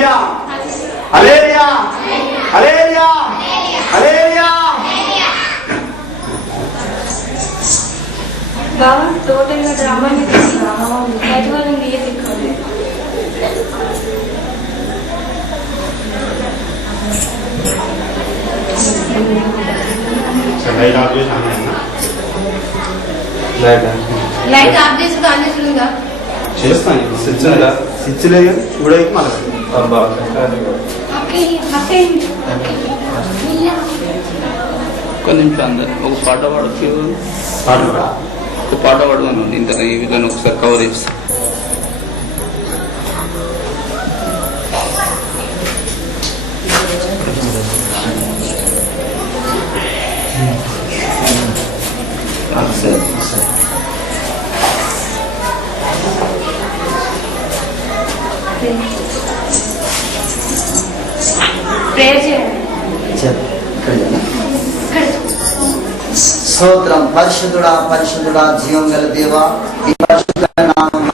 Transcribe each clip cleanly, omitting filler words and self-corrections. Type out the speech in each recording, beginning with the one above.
హల్లెలూయా హల్లెలూయా హల్లెలూయా హల్లెలూయా. బాబా టోటల్గా డ్రామాని బయట వాళ్ళని తీయతిక్కోవాలి. లైట్ ఆఫ్ చేసుడు ఆన్ చేసుడుగా చేస్తాను. స్విచ్ లేదు ఇప్పుడైతే మళ్ళీ ఒక్క నిమిషం అందరు ఒక పాట పాడచ్చు. ఒక పాట పాడదాను ఇంత ఈ విధానం ఒకసారి కవర్ చేస్తాను. స్తోత్రం. పరిశుద్ధుడా పరిశుద్ధుడా జీవం గల దేవా, ఈ పరిశుద్ధ నామం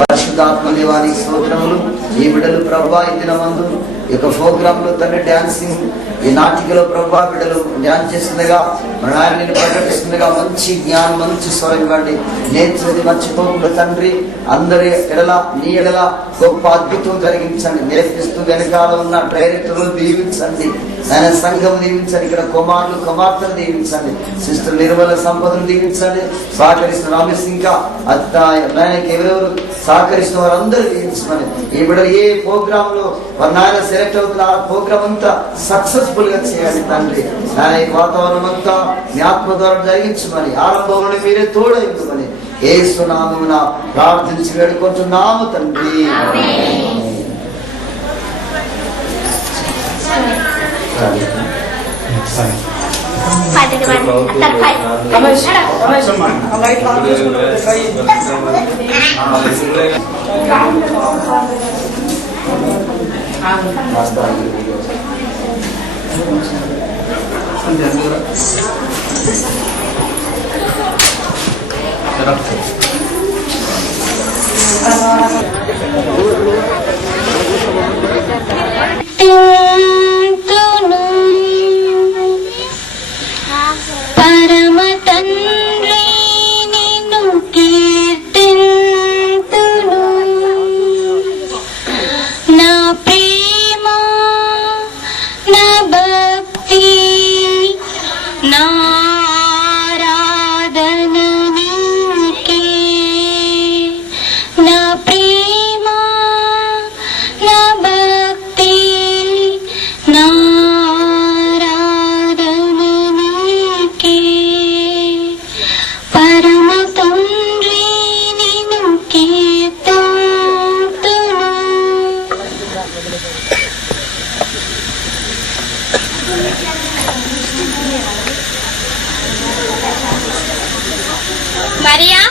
పరిశుద్ధాత్మ దేవానికి స్తోత్రములు. ఈ బిడ్డలు ప్రభా ఈ దినమందు ఈ యొక్క ప్రోగ్రామ్ లో తండ్రి డాన్సింగ్ ఈ నాటికలో ప్రభా బిడ్డలు డాన్స్ చేస్తుండగా మన ఆయనని ప్రకటిస్తుండగా మంచి జ్ఞానం మంచి స్వరం ఇవ్వండి. నేర్చేది మర్చిపోకుండా తండ్రి అందరి ఎడల నీ ఎడల గొప్ప అద్భుతం జరిగించండి. నేర్పిస్తూ వెనకాల ఉన్న డైరెక్టర్లు దీవించండి, ఆయన సంఘం దీవించండి, ఇక్కడ కుమారులు కుమార్తెలు దీవించండి, సిస్టర్ నిర్మల సంపదను దీవించండి, సహకరిస్తున్న రమేష్ ఇంకా ఆయనకి ఎవరెవరు సహకరిస్తున్న వారందరూ దీవించమని. ఈ బిడ్డలు ఏ ప్రోగ్రామ్ లో నాయన సెలెక్ట్ అవుతున్న ఆ ప్రోగ్రామ్ అంతా సక్సెస్ఫుల్ గా చేయాలి తండ్రి. ఆయన ఈ వాతావరణం అంతా మీ ఆత్మ ద్వారా జరిగించమని, ఆరంభంలో మీరే తోడైందమని యేసు నామమున ప్రార్థించి వేడుకుంటున్నాము తండ్రి. పరమ తండ్రి నిన్ను కీర్తింతును, నా ప్రేమ నా భక్తి నా ఆరాధన నీకే, నా ప్రేమ నా భక్తి నా ఆరాధన నీకే. పరమ తండ్రి నిన్ను కీర్తింతును. మరియా,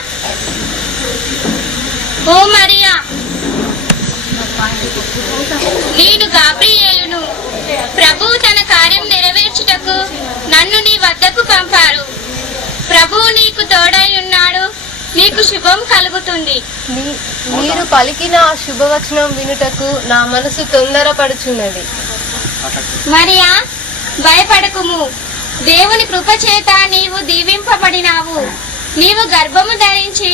ఓ మరియా, నేను గాబ్రియేలును. ప్రభువు తన కార్యం నెరవేర్చుటకు నన్ను నీ వద్దకు పంపారు. ప్రభువు నీకు తోడై ఉన్నాడు, నీకు శుభం కలుగుతుంది. మీరు పలికిన ఆ శుభవచనం వినుటకు నా మనసు తొందరపడుచున్నది. మరియా, భయపడకుము, దేవుని కృపచేత నీవు దీవింపబడినావు. నీవు గర్భము ధరించి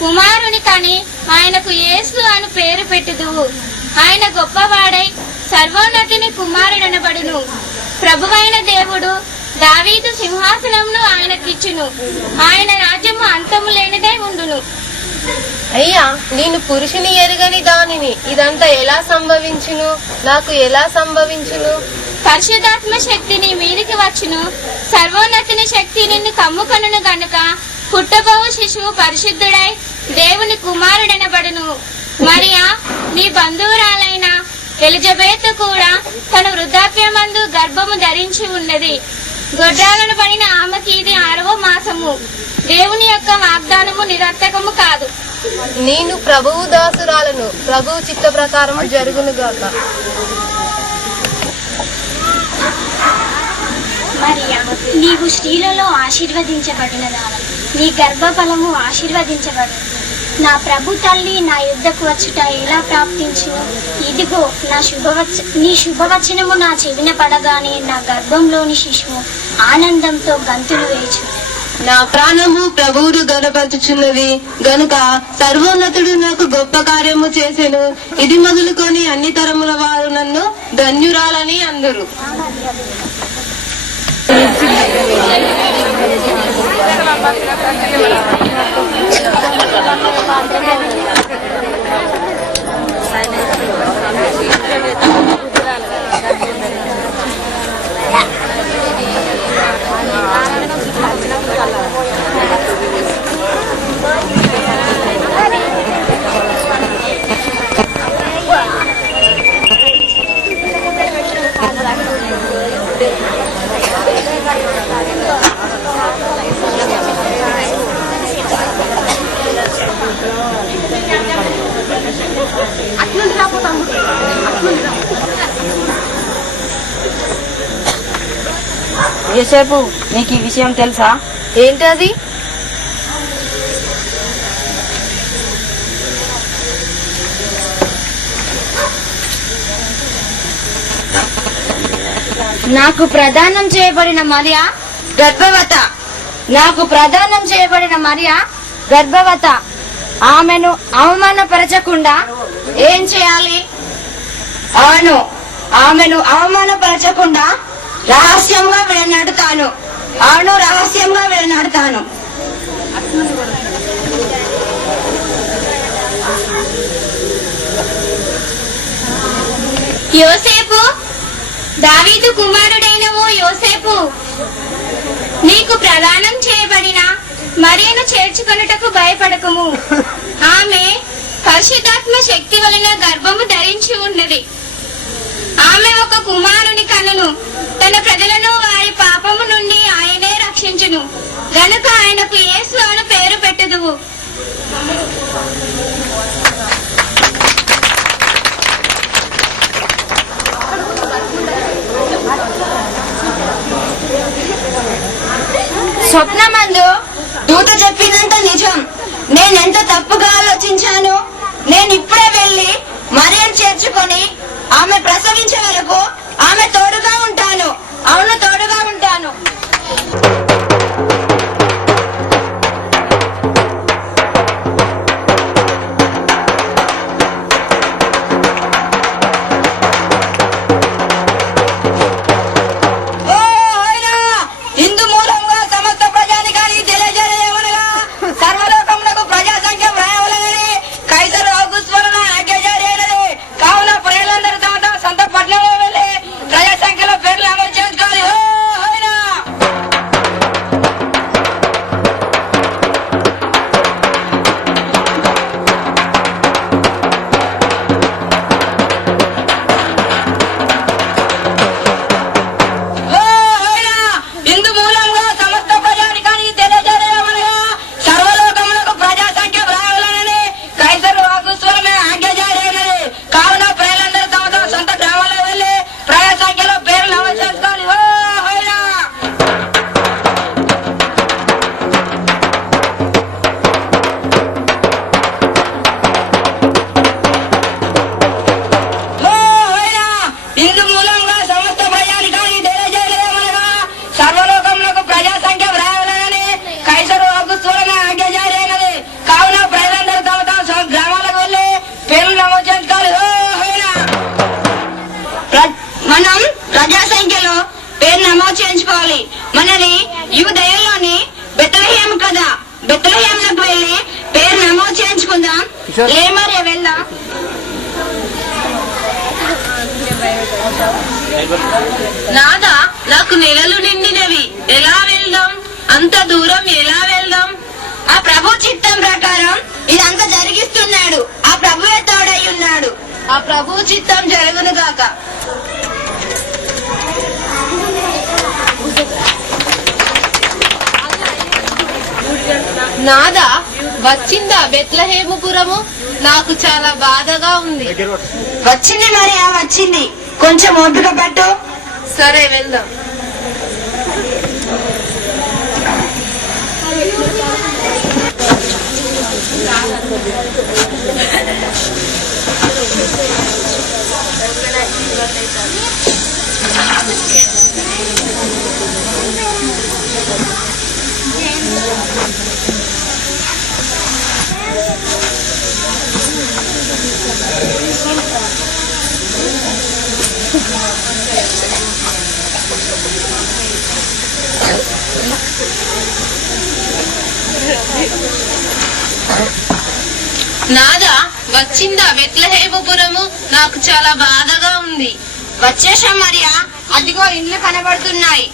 కుమారుని కని ఆయనకు యేసు అను పేరు పెట్టుదువు. ఆయన గొప్పవాడై సర్వోన్నతిని కుమారుడనబడును. ప్రభువైన దేవుడు దావీదు సింహాసనమును ఆయనకిచ్చును. ఆయన రాజ్యము అంతము లేనిదై ఉండును. అయ్యా, నేను పురుషుని ఎరుగని దానిని, ఇదంతా ఎలా సంభవించును? నాకు ఎలా సంభవించును? పరిశుద్ధాత్మ శక్తి నీ మీదికి వచ్చును. సర్వోన్నతిని శక్తి నిన్ను కమ్ముకొనును గనుక పుట్టబోవు శిశువు పరిశుద్ధుడై దేవుని కుమారుడనబడును. మరియా, నీ బంధువురాలైన ఎలిజబెత్ కూడా తన వృద్ధాప్యమందు గర్భము ధరించి ఉన్నది. గొడ్రాలను పడిన ఆమెకి ఇది 6వ మాసము. దేవుని యొక్క వాగ్దానము నిరర్థకము కాదు. నేను ప్రభువు దాసురాలను, ప్రభువు చిత్త ప్రకారము జరుగునుగాక. మరియా, నీవు స్త్రీలలో ఆశీర్వదించబడినదావు, నీ గర్భఫలము ఆశీర్వదించబడు. నా ప్రభు తల్లి నా యుద్ధకు వచ్చుట ఎలా ప్రాప్తించును? ఇదిగో నీ శుభవచనము నా చెవిన పడగానే నా గర్భంలోని శిశువు ఆనందంతో గంతులు వేచు. నా ప్రాణము ప్రభువును గనపరచుచున్నది గనుక సర్వోన్నతుడు నాకు గొప్ప కార్యము చేసెను. ఇది మొదలుకొని అన్ని తరముల వారు నన్ను ధన్యురాలని అందరు. యోసేపు, నీకు ఈ విషయం తెలుసా? ఏంటది? నాకు ప్రదానం చేయబడిన మరియా గర్భవత. ఆమెను అవమానపరచకుండా ఏం చేయాలి? ఆమెను అవమానపరచకుండా రహస్యంగా విడనాడుతాను. యోసేపు, దావీదు కుమారుడైనవు యోసేపు, నీకు ప్రదానం చేయబడిన మరియను చేర్చుకొనుటకు భయపడకము. ఆమె పరిశుద్ధాత్మ శక్తి వలన గర్భము ధరించి ఉన్నది. ఆమె ఒక కుమారుని కనును. తన ప్రజలను వారి పాపము నుండి ఆయనే రక్షించును గనుక ఆయనకు యేసు అని పేరు పెట్టుదువు. స్వప్నమందు దూత చెప్పినంత నిజం. నేనెంత తప్పుగా ఆలోచించాను. నేను ఇప్పుడే వెళ్ళి మరియను చేర్చుకొని ఆమె ప్రసవించే వరకు ఆమె తోడుగా ఉంటాను. తోడుగా ఉంటాను. మనం ప్రజాసంఖ్యలో పేరు నమోదు చేయించుకోవాలి. మనది యూదయలోని బెత్లెహేమ్ కదా. బెత్లెహేమ్లకు వెళ్ళి పేరు నమోదు చేయించుకుందాం. మరి వెళ్దాం. నాదా, నాకు నెలలు నిండినవి. ఎలా వెళ్దాం? అంత దూరం ఎలా వెళ్దాం? ఆ ప్రభు చిత్తం ప్రకారం ఇదంతా జరిగిస్తున్నాడు. ఆ ప్రభువే తోడై ఉన్నాడు. ఆ ప్రభు చిత్తం జరుగును గాక. నాదా, వచ్చిందా బెత్లెహేముపురము? నాకు చాలా బాధగా ఉంది. వచ్చింది మరి, వచ్చింది. కొంచెం ఓపిక పట్టు. సరే, వెళ్దాం. నాదా వచ్చిందా బెత్లెహేముపురము? నాకు చాలా బాధగా ఉంది. వచ్చేసాం మరియా, అదిగో ఇండ్లు కనబడుతున్నాయి.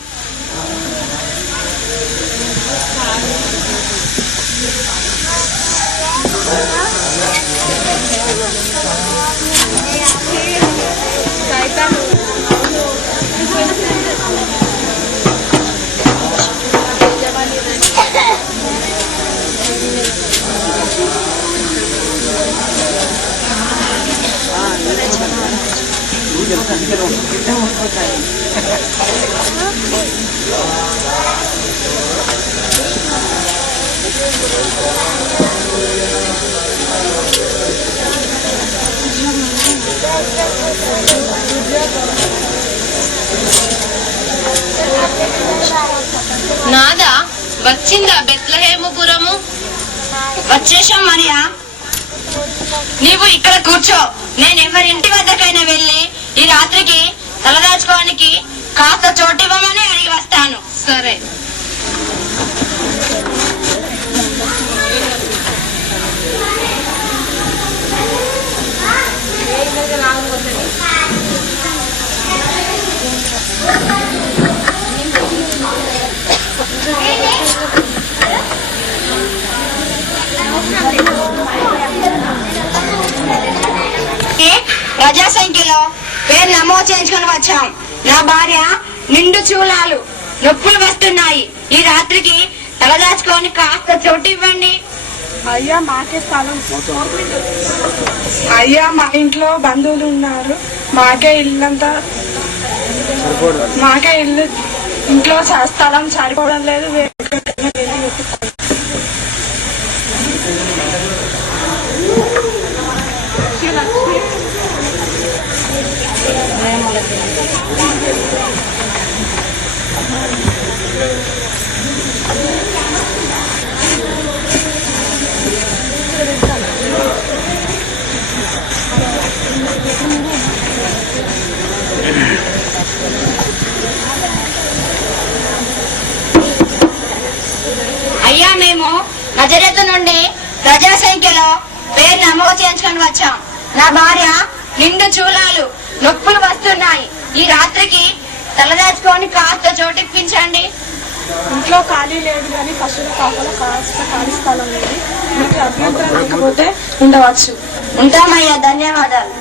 నాదా వచ్చిందా బెత్లెహేముపురము? వచ్చేసాం మరియా, నీవు ఇక్కడ కూర్చో. నేను ఎవరింటి వద్దకైనా వెళ్ళి ఈ రాత్రికి తలదాచుకోవడానికి కాస్త చోటివ్వమని అడిగి వస్తాను. సరే. ప్రజా సంఖ్యలో పేరు నమోదు చేయించుకొని వచ్చాం. నా భార్య నిండు చూలాలు, నొప్పులు వస్తున్నాయి. ఈ రాత్రికి తలదాచుకొని కాస్త చోటు ఇవ్వండి. అయ్యా మాకే స్థలం. అయ్యా మా ఇంట్లో బంధువులు ఉన్నారు. మాకే ఇల్లు ఇంట్లో స్థలం సరిపోవడం లేదు. అయ్యా మేము నజరేతు నుండి ప్రజా సంఖ్యలో పేరు నమోదు చేయించుకొని వచ్చాం. నా భార్య నిండు చూలాలు, నొప్పులు వస్తున్నాయి. ఈ రాత్రికి తలదాచుకొని కాస్త చోటిప్పించండి. ఇంట్లో ఖాళీ లేదు కానీ పశువుల పాకలో కాస్త ఖాళీ స్థలం లేదు. మీకు అభ్యంతరం లేకపోతే ఉండవచ్చు. ఉంటామయ్యా, ధన్యవాదాలు.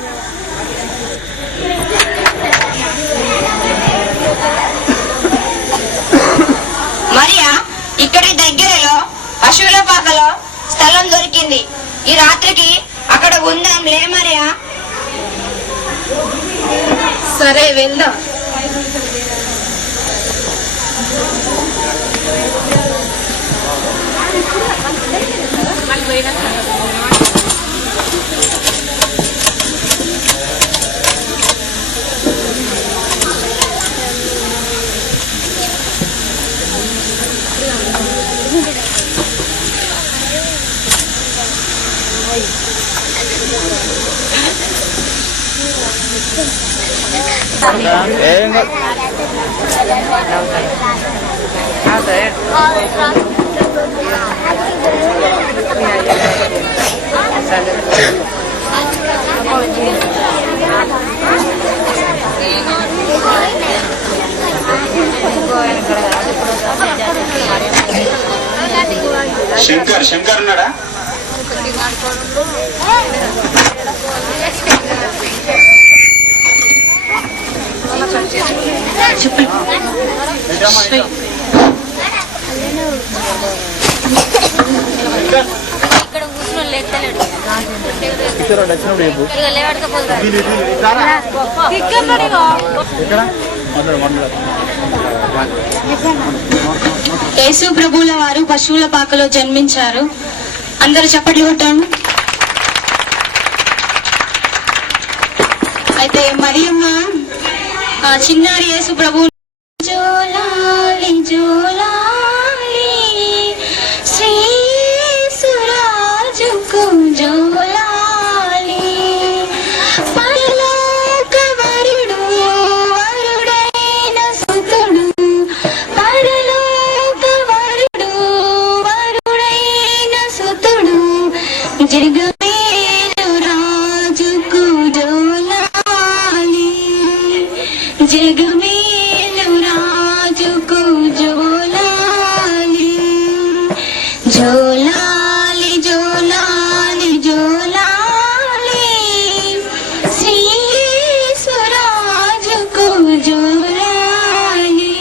మరియా, ఇక్కడి దగ్గరలో పశువుల పాకలో స్థలం దొరికింది. ఈ రాత్రికి అక్కడ ఉందాం లే మరియా. సరే, వెళ్దాం. శంకర్ ఉన్నాడా? ఇక్కడ కూర్చుని లేస్తలేడు. యేసు ప్రభువుల వారు పశువుల పాకలో జన్మించారు. అందరూ చప్పట్లు కొట్టాము. అయితే మరియమ్మ చిన్నారి యేసు ప్రభు జోలాలి జోలాలి శ్రీ సురాజుకు జోలాలి పరలోక వరుడు వరుడైన సుతుడు పరలోక వరుడు వరుడైన సుతుడు జగమేలు రాజుకు జోలాలి జగమేలు రాజుకు జోలాలి జోలాలి జోలాలి జోలాలి శ్రీ సురాజుకు జోలాలి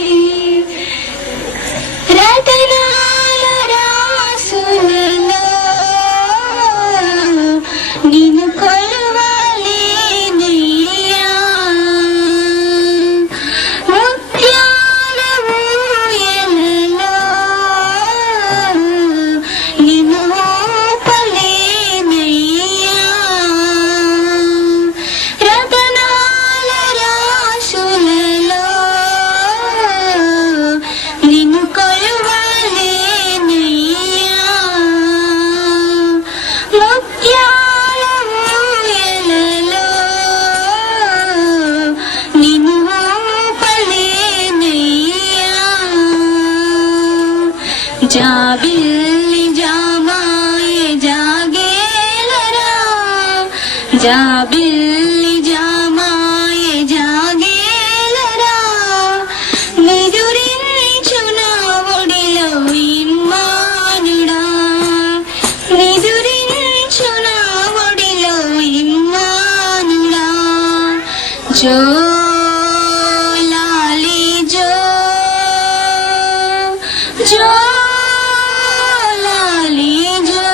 రతనాల రాసులలో నిన్ను కొలవాలి నయ్యా ముత్యాల ఊయలలో నిన్ను ఊపలే నయ్యా రతనాల రాసులలో నిన్ను కొలవాలి నయ్యా ముత్యాల ఊయలలో నిన్ను ఊపలే నయ్యా జాబిల్లి జామాయే జాగేలరా జాబిల్లి జామాయే జాగేలరా నిదురించున ఒడిలో ఇమ్మానుడా నిదురించున ఒడిలో ఇమ్మానుడా జోలాలి జో జోలాలి జో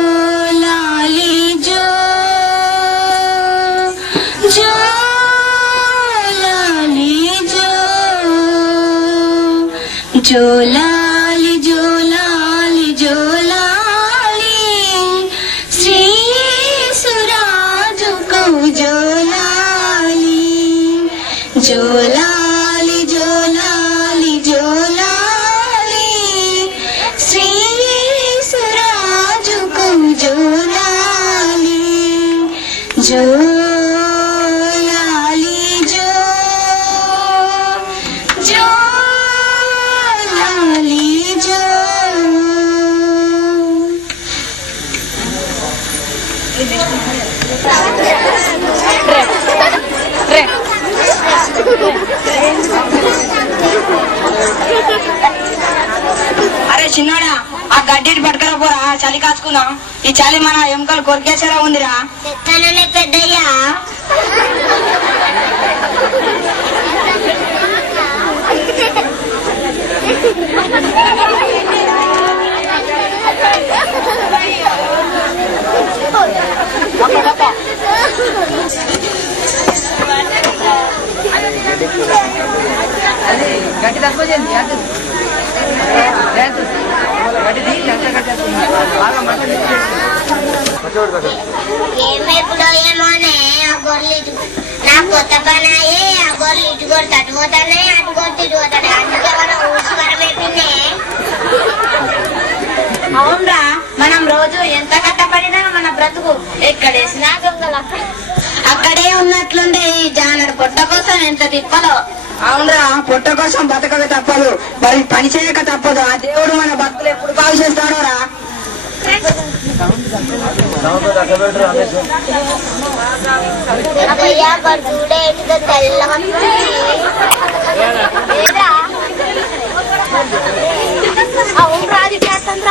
జోలాలి జో జోలాలి జో జోలాలి జోలాలి జోలాలి శ్రీ సురాజుకు జోలాలి జోలాలి జోలాలి జోలాలి శ్రీ సురాజుకు జోలాలి జోలాలి జో జోలాలి జో అరే చిన్నోడా ఆ గడ్డి పట్టుకరా పోరా, చలి కాచుకుందాం. ఈ చలి మన ఎముకలు కొరికేసేలా ఉందిరా. చెప్తాననే పెద్దయ్యా గట్టి తక్కువ చేయండి ఏమెప్పుడో ఏమోనే ఆ గొర్రెలు ఇటు నా కొత్త పని అయ్యే ఆ గొర్రెలు ఇటు కొడితే అటు పోతానే అటు కొడితే ఇటు పోతానే అందుకే మనం ఊసి వరమేపిందే అవునరా, మనం రోజు ఎంత కట్టపడినా మన బ్రతుకు ఎక్కడేసినా దొంగల అక్కడే ఉన్నట్లుండే ఈ జానడు పొట్ట కోసం ఎంత తిప్పలో. అవునరా, పొట్ట కోసం బతకక తప్పదు, మరి పని చేయక తప్పదు. ఆ దేవుడు మన బతుకులు ఎప్పుడు బాగు చేస్తాడో రా. అయ్యా చూడే ఎటుదో తెల్లగా అవును రాజు చేస్తాను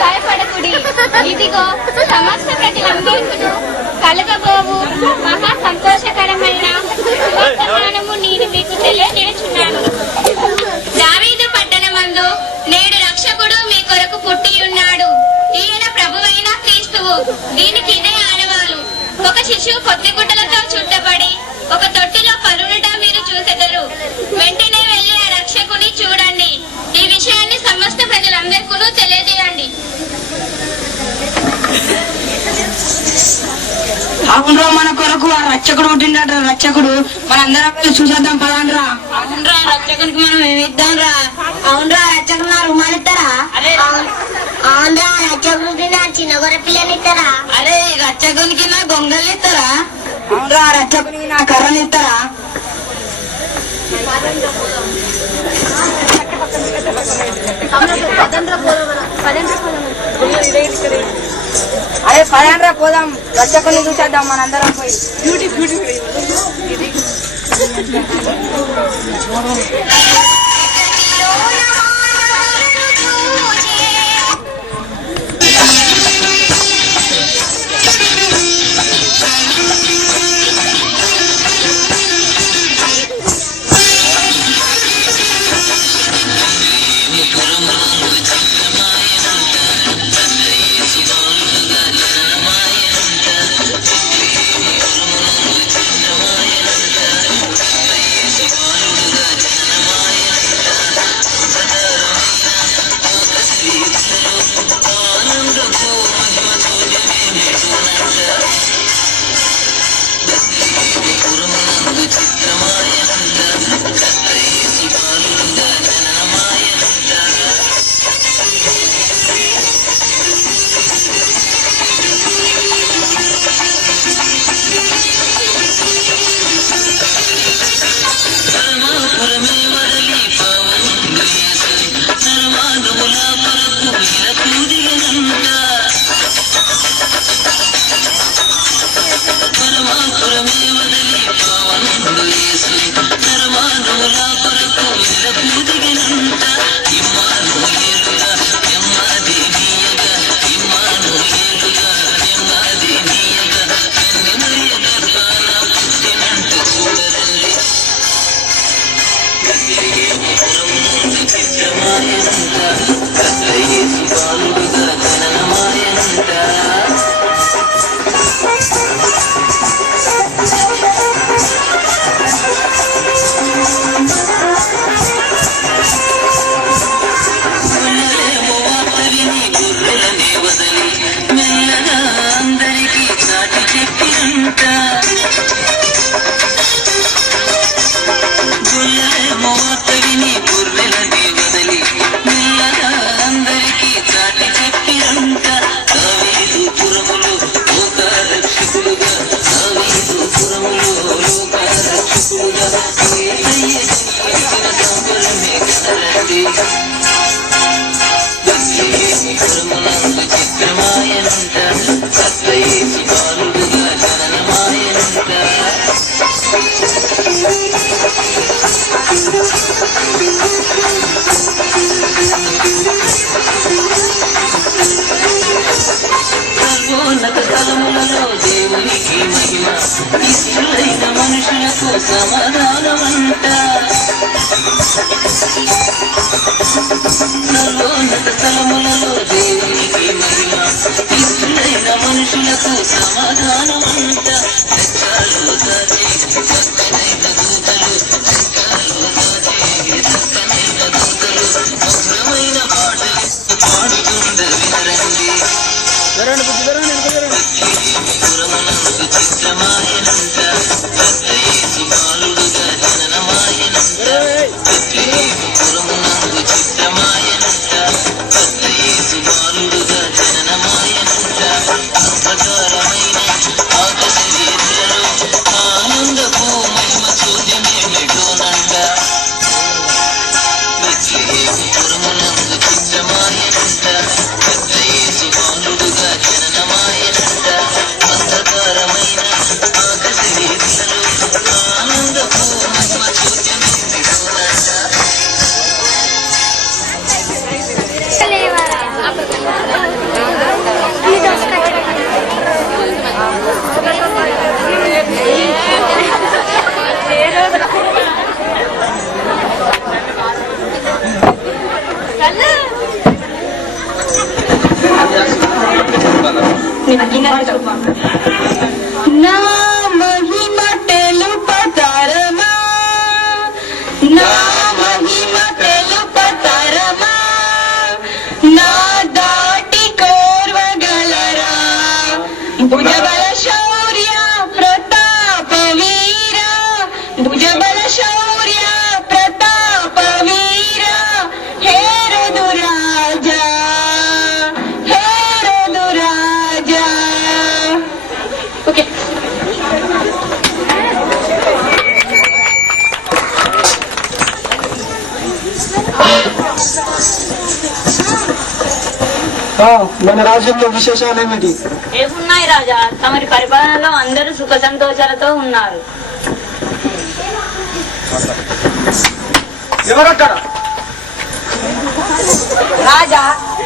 భయపడకుడి, ఇదిగో సమస్త ప్రజలందరికీ కలగబోవు మహా సంతోషకరమైన వర్తమానము నేను మీకు తెలియజేస్తున్నాను. దావీదు పట్టణమందు నేడు రక్షకుడు మీ కొరకు పుట్టి ఉన్నాడు. ఈయన ప్రభువైన క్రీస్తువు. దీనికి ఇదే ఆడవాళ్ళు. ఒక శిశువు పొత్తిగుడ్డలతో చుట్టబడి ఒక తొట్టిలో పరుండట మీరు అవునరా మన కొరకు ఆ రక్షకుడు పుట్టిండట రక్షకుడు మనందరం వెళ్ళి చూసేద్దాం పదాండ్రా. అవునరా రక్షకునికి మనం ఏమి ఇద్దాం రా. అవునరా రక్షకుడు నా రుమాలు ఇస్తారా. అవునరా రక్షకుడికి నా చిన్న గొర్రె పిల్లలు ఇస్తారా. అరే రక్షకునికి నా గొంగలు ఇస్తారా. అవునరా రక్షకునికి నా కర్రలు ఇస్తారా. అరే పదండ్రా పోదాం రక్షకుని చూసేద్దాం మనందరం పోయి. నా మహిమ తెలుపతరమా, నా మహిమ తెలుపతరమా, నా దాటి కోర్వగలరా భుజబల శౌర్య మన రాజ్యంలో విశేషాలు ఏమిటి? ఏమున్నాయి రాజా, తమరి పరిపాలనలో అందరూ సుఖ సంతోషాలతో ఉన్నారు. ఎవరక్కడ? రాజా,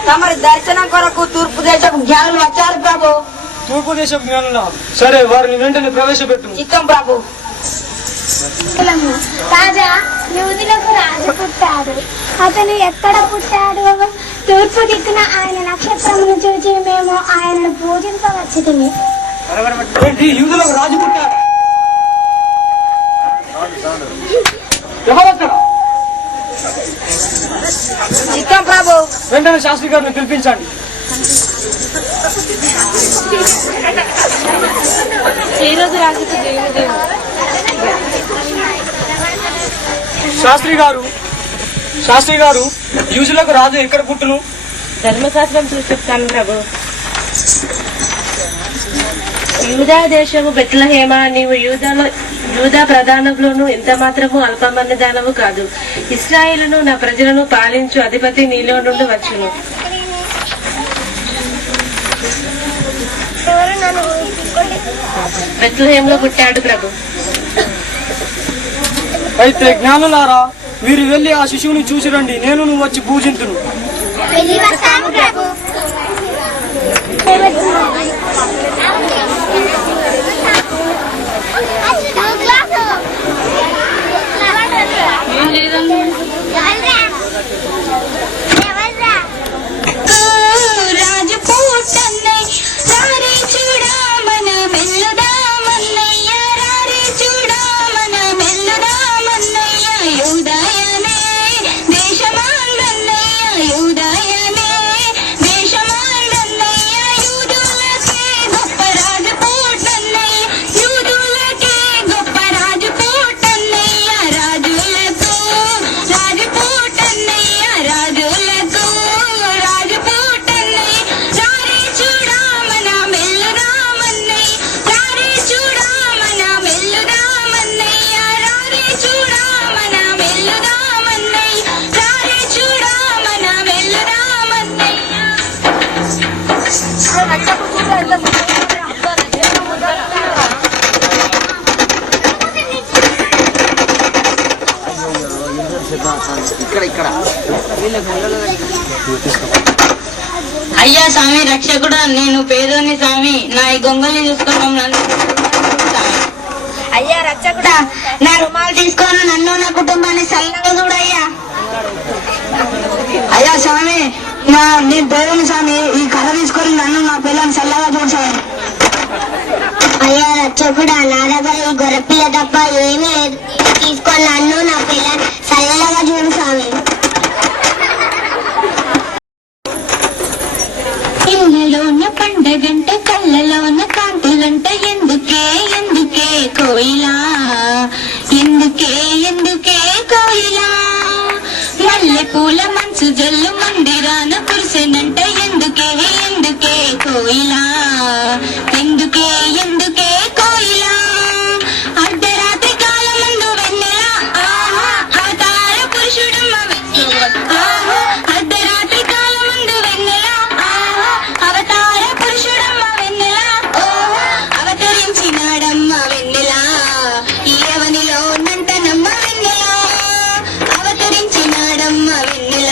తమరి దర్శనం కొరకు తూర్పు దేశపు జ్ఞానులు వచ్చారు ప్రభు. తూర్పు దేశపు జ్ఞానులా? సరే, వారిని వెంటనే ప్రవేశపెట్టు. చిత్తం ప్రభు. రాజా, యూదులకు రాజు పుట్టాడు. అతను ఎక్కడ పుట్టాడు? తూర్పు దిక్కున ఆయన నక్షత్రమును చూచి మేము ఆయనను పూజించవచ్చుతిమి. ఏంటి, యూదులకు రాజు పుట్టాడు? ఎవరక్కడ? చిత్తం ప్రభు. వెంటనే శాస్త్రి గారిని పిలిపించండి. శాస్త్రి గారు, యూదులకు రాజు ఎక్కడ పుట్టును? ధర్మశాస్త్రం సూచిస్తాను ప్రభు. యూదా దేశము బెత్లెహేమ, నీవు యూదా ప్రధానంలోను ఎంత మాత్రము అల్పమన్న దానము కాదు. ఇశ్రాయేలును నా ప్రజలను పాలించు అధిపతి నీలో నుండి వచ్చును. బెత్లెహేంలో పుట్టాడు ప్రభు. అయితే జ్ఞానులారా, మీరు వెళ్లి ఆ శిశువుని చూసి రండి, నేను నువ్వు వచ్చి పూజింతును. అయ్యా స్వామి రక్షకుడు, నేను పేదోని స్వామి, నా ఈ గొంగల్ని చూసుకోవడం. అయ్యా రక్షకుడా, నా రుమాలు తీసుకొని నన్ను నా కుటుంబాన్ని చల్లగా చూడయ్యా. అయ్యా స్వామి, నేను పేరుని స్వామి, ఈ కథ తీసుకొని నన్ను నా పిల్లల్ని చల్లగా చూడు స్వామి. అయ్యా రక్షకుడా, నా దగ్గర ఈ గొర్రెపిల్ల తప్ప ఏమీ లేదు. తీసుకొని నన్ను నా పిల్లని చల్లగా చూడు స్వామి. ఇళ్ళలోన పండగంటే కళ్ళలోన కాంతులంటే ఎందుకే ఎందుకే కోయిలా, ఎందుకే కోయిలా, మల్లె పూల మంచు జల్లు మందిరాన కురిసెనంటే ఎందుకే కోయిలా, ఎందుకే కోయిలా, అర్ధరాత్రి కాలమందు వెన్నెల ఆహా అవతార పురుషుడమ్మ ఆహా, అర్ధరాత్రి కాలమందు వెన్నెల ఆహా అవతార పురుషుడమ్మ వెన్నెల ఓహో అవతరించినాడమ్మ వెన్నెల, ఈ అవనిలో నంటనమ్మ వెన్నెల, అవతరించినాడమ్మ వెన్నెల,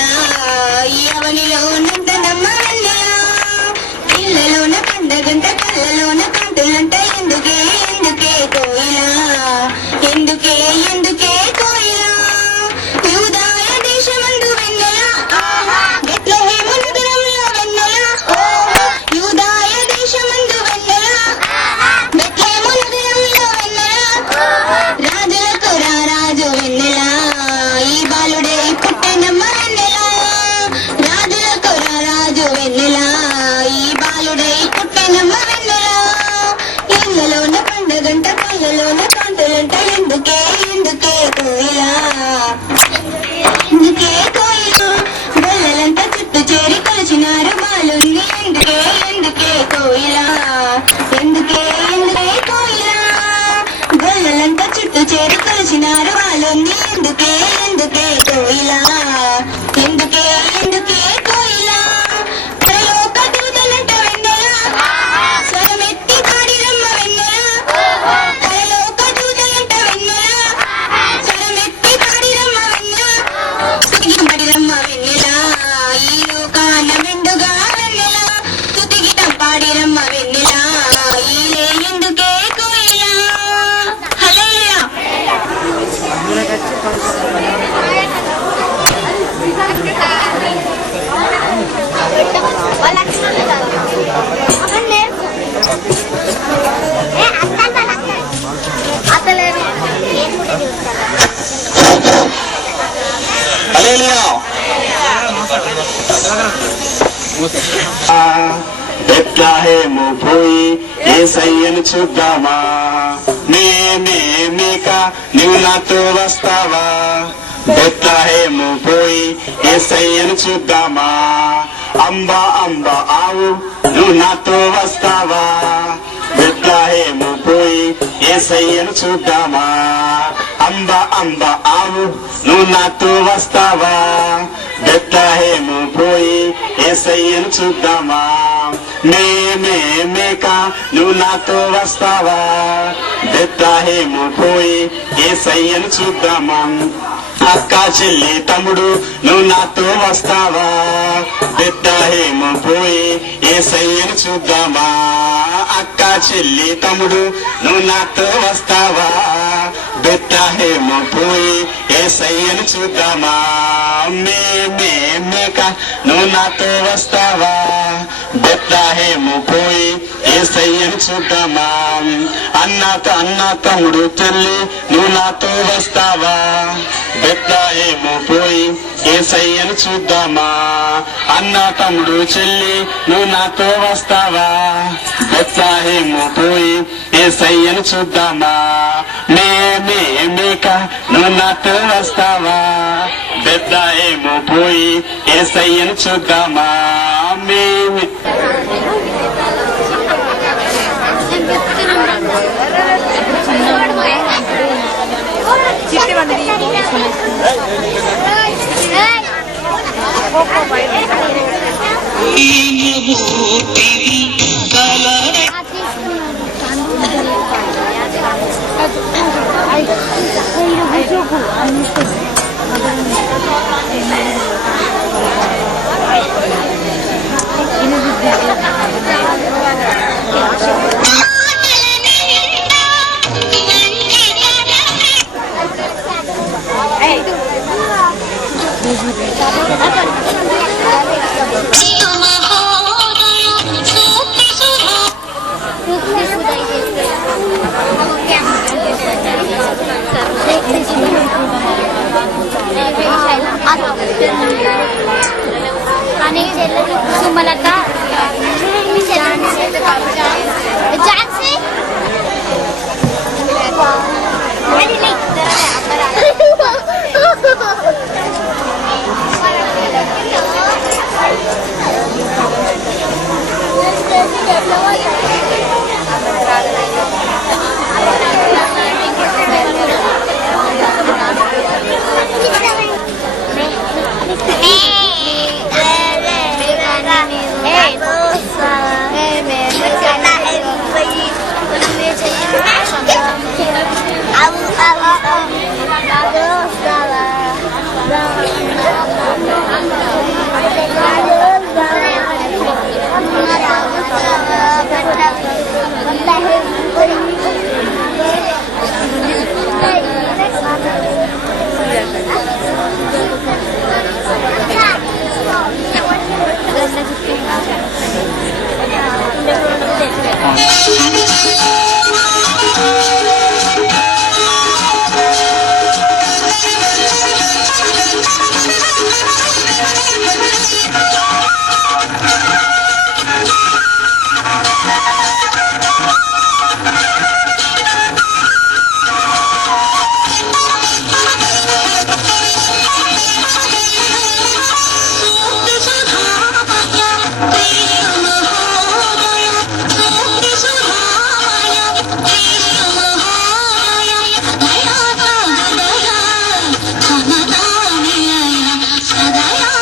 బెత్లెహేము పోయి యేసయ్యను చూద్దామా, మేక నువ్వు నాతో వస్తావా? బెత్లెహేము పోయి యేసయ్యను చూద్దామా, అంబా ఆవు నువ్వు నాతో వస్తావా? బెత్లెహేము పోయి యేసయ్యను చూద్దామా, అంబా ఆవు నువ్వు నాతో వస్తావా? బెత్లెహేము పోయి యేసయ్యను చూద్దామా, మేక నువ్వు నాతో వస్తావా? బెత్లెహేము పోయి యేసయ్యను చూద్దామా, అక్క చెల్లి తమ్ముడు నువ్వు నాతో వస్తావా? బెత్లెహేము పోయి యేసయ్యను చూద్దామా, అక్క చెల్లి తమ్ముడు నువ్వు నాతో వస్తావా? బెత్లెహేము పోయి యేసయ్యను చూద్దామా, మేక నువ్వు నాతో వస్తావా? బెత్లెహేము పోయి యేసయ్యను చూద్దామా, అన్న తమ్ముడు చెల్లి నువ్వు నాతో వస్తావా? బెత్లెహేము పోయి యేసయ్యను చూద్దామా, అన్న తమ్ముడు చెల్లి నువ్వు నాతో వస్తావా? బెత్లెహేము పోయి యేసయ్యను చూద్దామా, మేక నువ్వు నాతో వస్తావా? బెత్లెహేము పోయి యేసయ్యను చూద్దామా, సుమలత ఝాన్సీ సదయా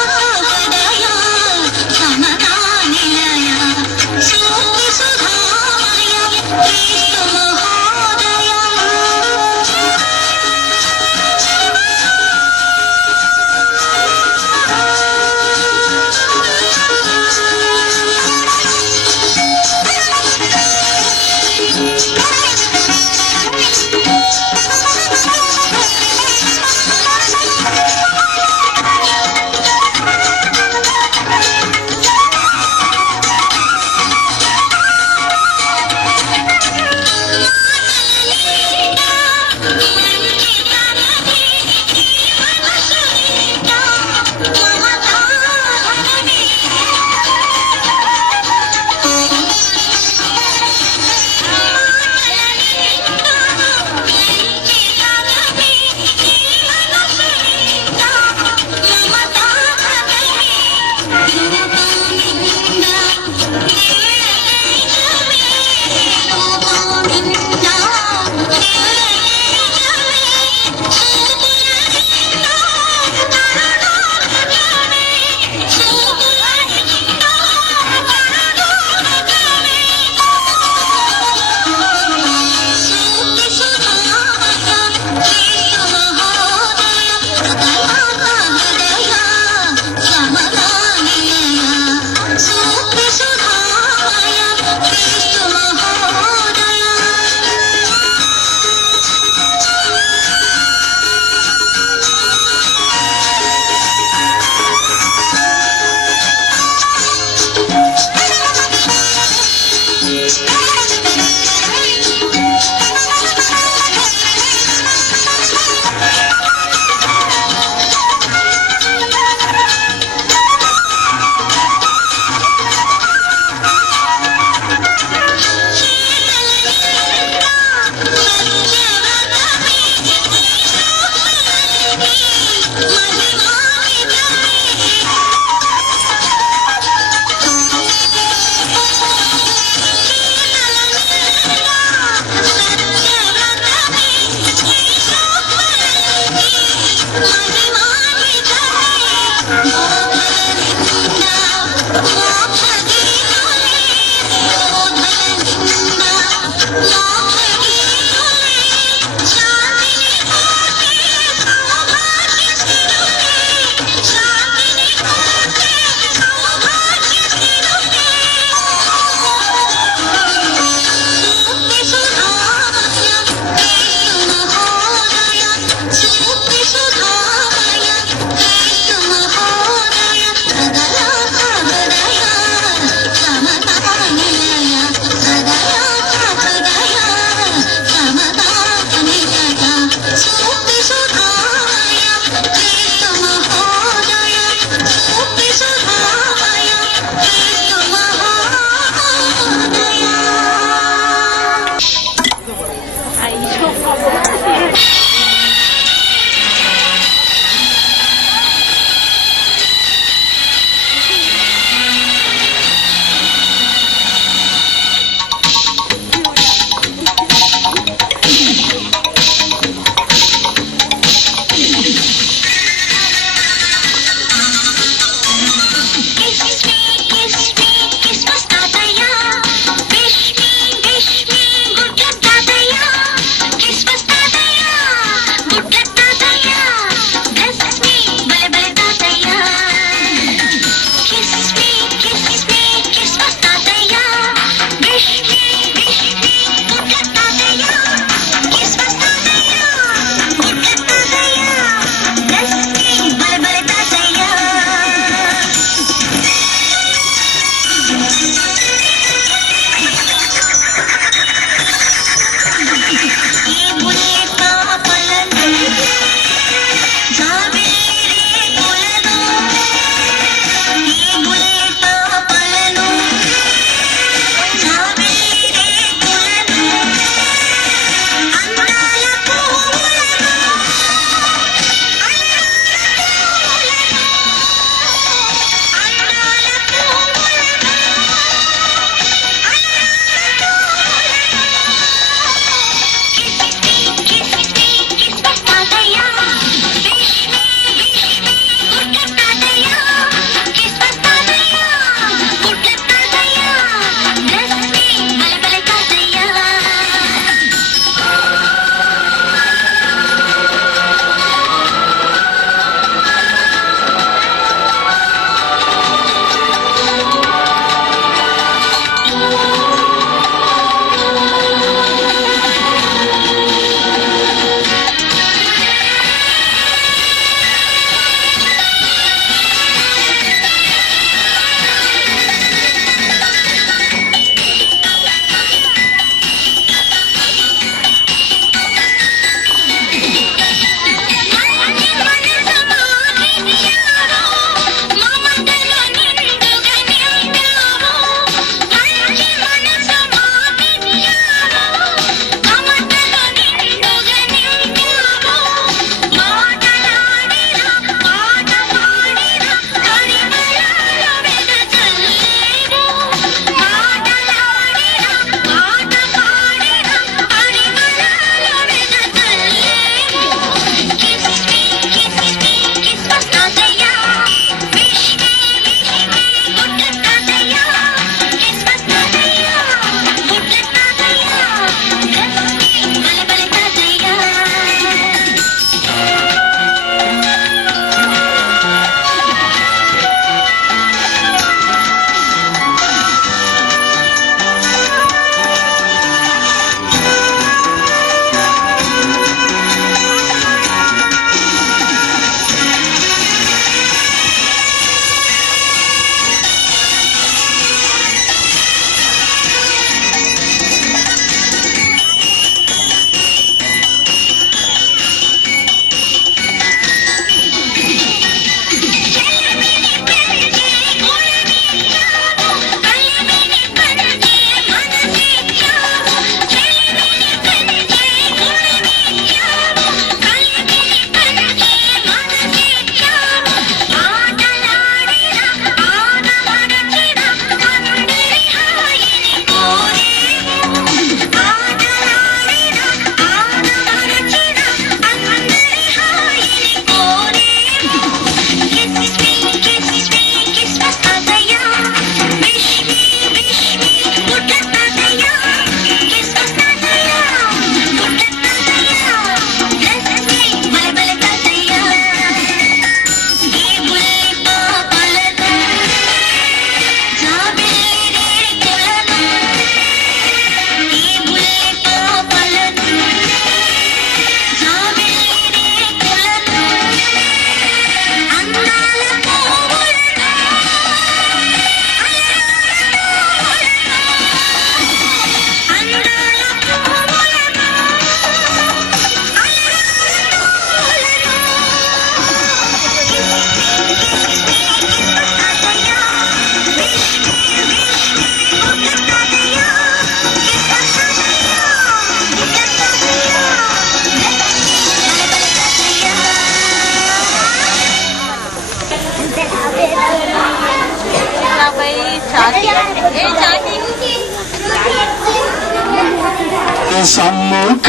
సమ్ముఖ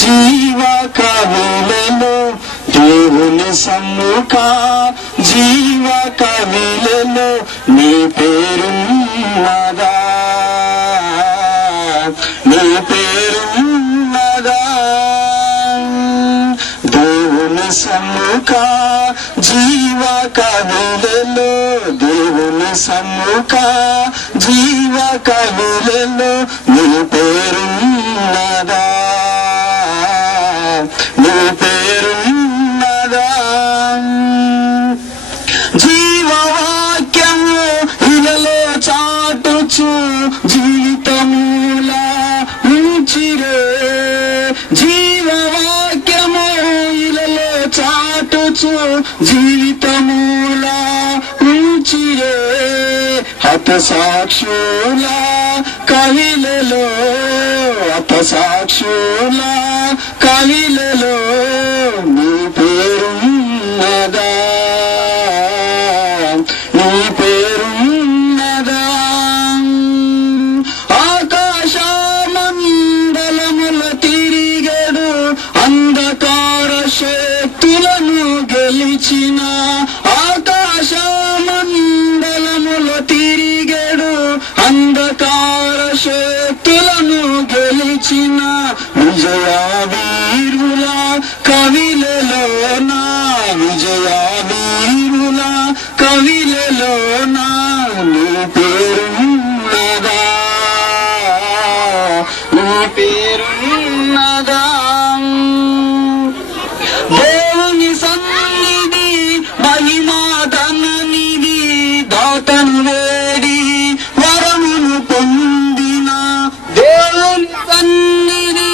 జీవ కవిలలో దేవుని సమ్ముఖ జీవ కవిలలో నీ పేరున్నదా నీ పేరున్నదా దేవుని సమ్ముఖ జీవ కవిలలో దేవుని సమ్ముఖ జీవ కవిలలో నీ పేరున్నదా నీ పేరున్నదా జీవవాక్యము ఇలలో చాటుచు జీవితమూల ఉంచిరే జీవవాక్యము ఇలలో చాటుచు జీవితమూల ఉంచిరే హతసాక్షుల కవిలలో హతసాక్షుల కవిలలో నీ పేరున్నదా నీ పేరున్నదా ఆకాశమండలముల తిరిగడు అంధకార శక్తులను గెలిచిన ఆకాశమండలముల తిరిగడు అంధకార శక్తులను గెలిచిన విజయ వీరుల కవిలలో నా విజయ వీరుల కవిలలో నా నీ పేరున్నదా నీ పేరున్నదా దేవుని సన్నిధి మహిమాధననిధి దాతను వేడి వరమును పొందిన దేవుని సన్నిధి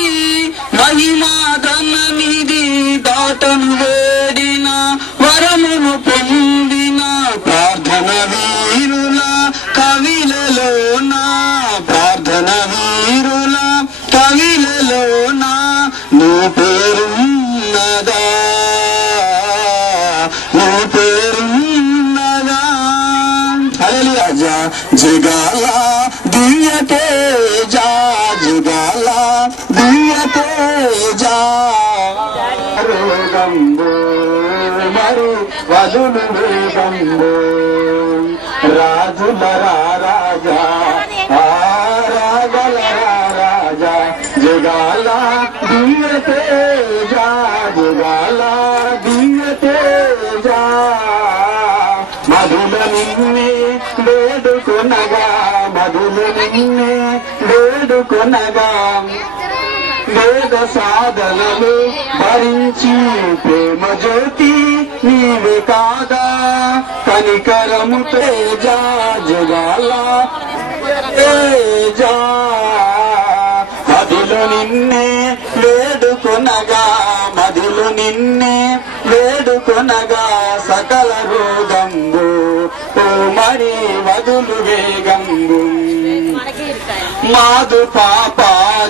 మహిమాధననిధి దాతను వేడిన వరమును పొందిన ప్రార్థన వీరుల కవిలలో నా ప్రార్థన వీరుల కవిలలో నా నీ పేరున్నదా నీ పేరున్నదా హల్లెలూయా జగాల దివ్య తేజ జగాల దివ్య తేజ రోగంబో మరి వదులు వేగంబో రాజులరా రాజా ఆ రాజలరా రాజా జగాల దివ్య తేజ జగాల దివ్య తేజ మధుల నిన్నే వేడుకొనగా మధుల నిన్నే వేడుకొనగా వేద సాధనలు భరించి ప్రేమ జ్యోతి నీవే కాదా కనికరము తేజ జగాల తేజ మదిలో నిన్నే వేడుకొనగా మదిలో నిన్నే వేడుకొనగా సకల రోగంబు ఓ మరి వదులు వేగంబు మాదు పాప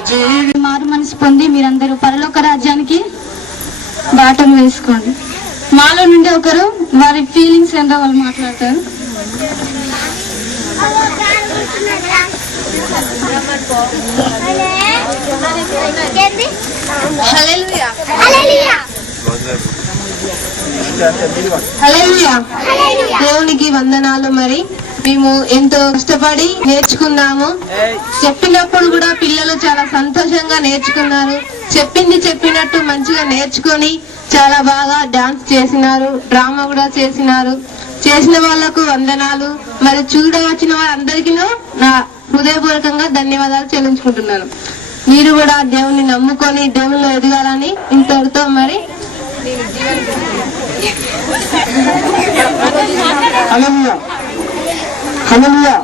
జీవి మారు మనసు పొంది మీరందరూ పరలోక రాజ్యానికి బాటలు వేసుకోండి. మాలో నుండి ఒకరు వారి ఫీలింగ్స్ ఏంటో వాళ్ళు మాట్లాడతారు. హల్లెలూయా హల్లెలూయా దేవునికి వందనాలు. మరి మేము ఎంతో కష్టపడి నేర్చుకున్నాము. చెప్పినప్పుడు కూడా పిల్లలు చాలా సంతోషంగా నేర్చుకున్నారు. చెప్పింది చెప్పినట్టు మంచిగా నేర్చుకొని చాలా బాగా డాన్స్ చేసినారు, డ్రామా కూడా చేసినారు. చేసిన వాళ్లకు వందనాలు. మరి చూడవచ్చిన వారందరికీ నా హృదయపూర్వకంగా ధన్యవాదాలు చెల్లించుకుంటున్నాను. మీరు కూడా దేవుని నమ్ముకొని దేవునిలో ఎదగాలని ఇంతటితో మరి హల్లెలూయా హల్లెలూయా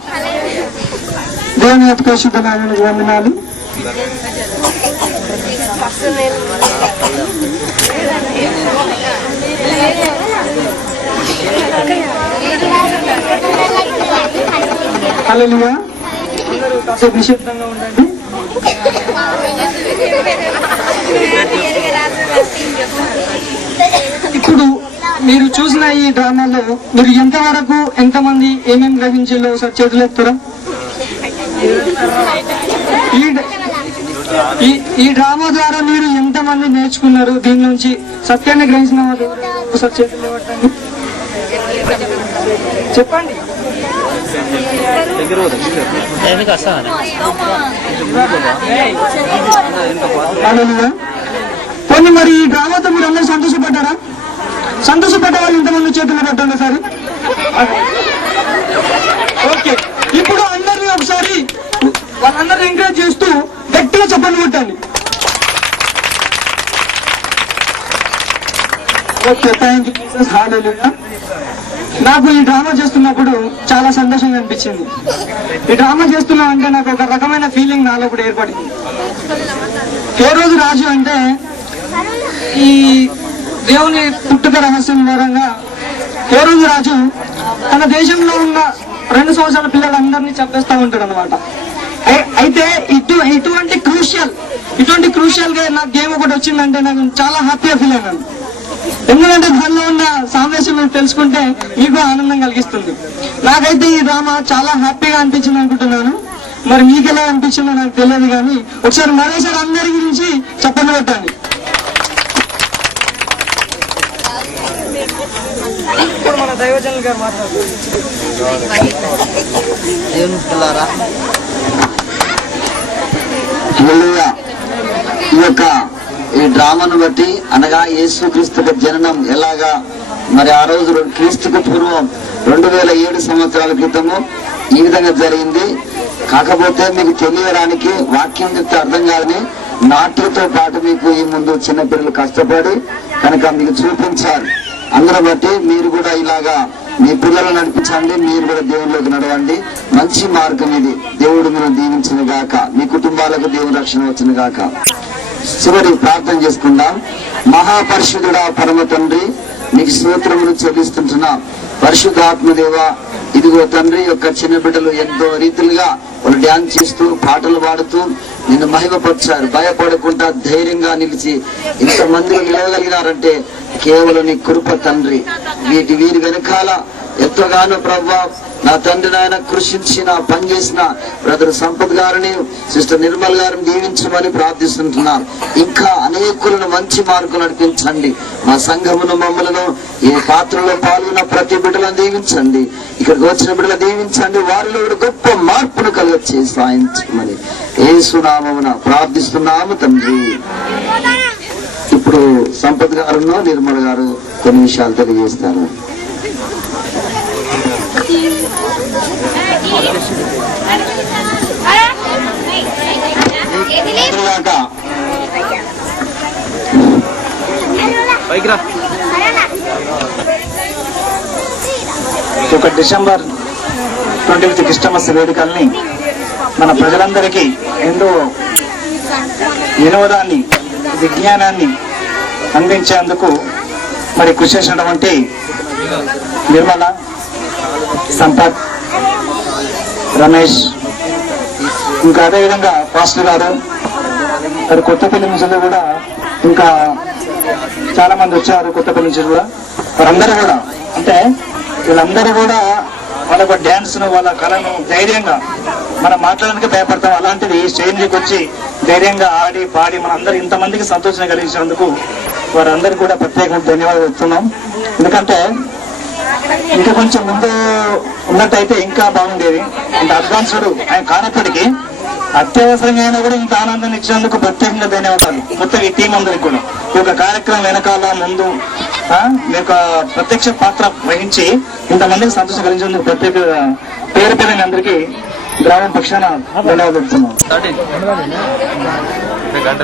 దేవుని యొక్క పరిశుద్ధ నామమునకు వందనాలు. హల్లెలూయా కాసేపు నిశ్శబ్దంగా ఉండండి. ఇప్పుడు మీరు చూసిన ఈ డ్రామాలో మీరు ఎంతవరకు ఎంతమంది ఏమేమి గ్రహించాలో ఒకసారి చేతులు ఎత్తారా? ఈ డ్రామా ద్వారా మీరు ఎంతమంది నేర్చుకున్నారు? దీని నుంచి సత్యాన్ని గ్రహించిన వాళ్ళు ఒకసారి చేతులు ఇవ్వండి. చెప్పండి. కొన్ని మరి ఈ డ్రామాతో మీరు అందరూ సంతోషపడ్డారా? సంతోషపడ్డ వాళ్ళు ఇంతమంది చేతులు పెట్టండి ఒకసారి. ఓకే, ఇప్పుడు అందరినీ ఒకసారి వాళ్ళందరినీ ఎంకరేజ్ చేస్తూ గట్టిగా చెప్పండి కొట్టండి. Okay, thank you. హల్లెలూయా. నాకు ఈ డ్రామా చేస్తున్నప్పుడు చాలా సంతోషంగా అనిపించింది. ఈ డ్రామా చేస్తున్నా అంటే నాకు ఒక రకమైన ఫీలింగ్ నాలో కూడా ఏర్పడింది. ఏ రోజు రాజు అంటే ఈ దేవుని పుట్టుక రహస్యం మూలంగా ఏ రోజు రాజు తన దేశంలో ఉన్న 2 సంవత్సరాల పిల్లలందరినీ చంపేస్తా ఉంటాడు అనమాట. అయితే ఇటువంటి క్రూషియల్ గా నాకు గేమ్ ఒకటి వచ్చిందంటే నాకు చాలా హ్యాపీగా ఫీల్ అయినాను. ఎందుకంటే దానిలో ఉన్న సామరస్యం మీరు తెలుసుకుంటే మీకు ఆనందం కలిగిస్తుంది. నాకైతే ఈ డ్రామా చాలా హ్యాపీగా అనిపించింది అనుకుంటున్నాను. మరి మీకు ఎలా అనిపించిందో నాకు తెలియదు, కానీ ఒకసారి మరోసారి అందరి గురించి చెప్పండి పెట్టండి. ఇప్పుడు మన దైవజనులు గారు మాట్లాడుతున్నారు. ఈ డ్రామాను బట్టి అనగా యేసుక్రీస్తు జననం ఎలాగా మరి ఆ రోజు క్రీస్తుకు పూర్వం 2007 సంవత్సరాల క్రితము ఈ విధంగా జరిగింది. కాకపోతే మీకు తెలియడానికి వాక్యం చెప్తే అర్థం కాదని నాట్యతో పాటు మీకు ఈ ముందు చిన్నపిల్లలు కష్టపడి కనుక మీకు చూపించాలి. అందరూ బట్టి మీరు కూడా ఇలాగా మీ పిల్లలు నడిపించండి, మీరు కూడా దేవుళ్ళలోకి నడవండి. మంచి మార్గం ఇది. దేవుడు మీరు దీవించిన గాక, మీ కుటుంబాలకు దేవుని రక్షణ వచ్చిన గాక. చివరి ప్రార్థన చేసుకుందాం. మహాపరిశుద్ధుడా పరమ తండ్రి, నీకు స్తోత్రములు చెల్లిస్తుంటున్నా. పరిశుద్ధాత్మదేవ, ఇదిగో తండ్రి యొక్క చిన్న బిడ్డలు ఎంతో రీతిలుగా వాళ్ళు డ్యాన్స్ చేస్తూ పాటలు పాడుతూ నిన్ను మహిమపరిచారు. భయపడకుండా ధైర్యంగా నిలిచి ఇంతమందిలో నిలవగలిగినారంటే కేవలం నీ కృప తండ్రి. వీరి వెనకాల ఎంతగానో ప్రభా నా తండ్రి నాయన కృషించిన పనిచేసిన బ్రదర్ సంపత్ గారిని, సిస్టర్ నిర్మల్ గారిని దీవించమని ప్రార్థిస్తుంటున్నాం. ఇంకా అనేకులను మంచి మార్గం నడిపించండి. మా సంఘమును మమ్మలను ఏ పాత్రలో పాల్గొన్న ప్రతి బిడ్డలను దీవించండి. ఇక్కడికి వచ్చిన బిడ్డలు దీవించండి. వారిలో గొప్ప మార్పును కలుగచ్చి సాయించమని యేసు నామమున ప్రార్థిస్తున్నాము తండ్రి. ఇప్పుడు సంపత్ గారును నిర్మల్ గారు కొన్ని విషయాలు తెలియజేస్తారు. ఒక డిసెంబర్ 25 క్రిస్టమస్ వేడుకల్ని మన ప్రజలందరికీ ఎంతో వినోదాన్ని, విజ్ఞానాన్ని అందించేందుకు మరి కృషి చేసినటువంటి నిర్మల, సంపత్, రమేష్, ఇంకా అదేవిధంగా పాస్టర్ గారు, మరి కొత్తపల్లి నుంచి కూడా ఇంకా చాలా మంది వచ్చారు. కొత్తపల్లి నుంచి కూడా వారందరూ కూడా అంటే వీళ్ళందరూ కూడా వాళ్ళ డ్యాన్స్ ను, వాళ్ళ కళను ధైర్యంగా మనం మాట్లాడడానికి భయపడతాం. అలాంటిది స్టేజ్కి వచ్చి ధైర్యంగా ఆడి పాడి మనందరూ ఇంతమందికి సంతోషం కలిగించినందుకు వారందరికీ కూడా ప్రత్యేకంగా ధన్యవాదాలు చెప్తున్నాం. ఎందుకంటే ఇంకా కొంచెం ముందు ఉన్నట్టయితే ఇంకా బాగుండేది. ఇంత అడ్వాన్స్డ్ ఆయన కానప్పటికీ అత్యవసరంగా అయినా కూడా ఇంత ఆనందాన్ని ఇచ్చినందుకు ప్రత్యేకంగా ధన్యవాదాలు మొత్తం ఈ టీం అందరికి కూడా. ఈ యొక్క కార్యక్రమం వెనకాల ముందు మీ యొక్క ప్రత్యక్ష పాత్ర వహించి ఇంతమందికి సంతోషం కలిగించేందుకు ప్రత్యేక పేరు పేరు అందరికీ గ్రామం పక్షాన ధన్యవాదాలు చెప్తున్నాం. గంట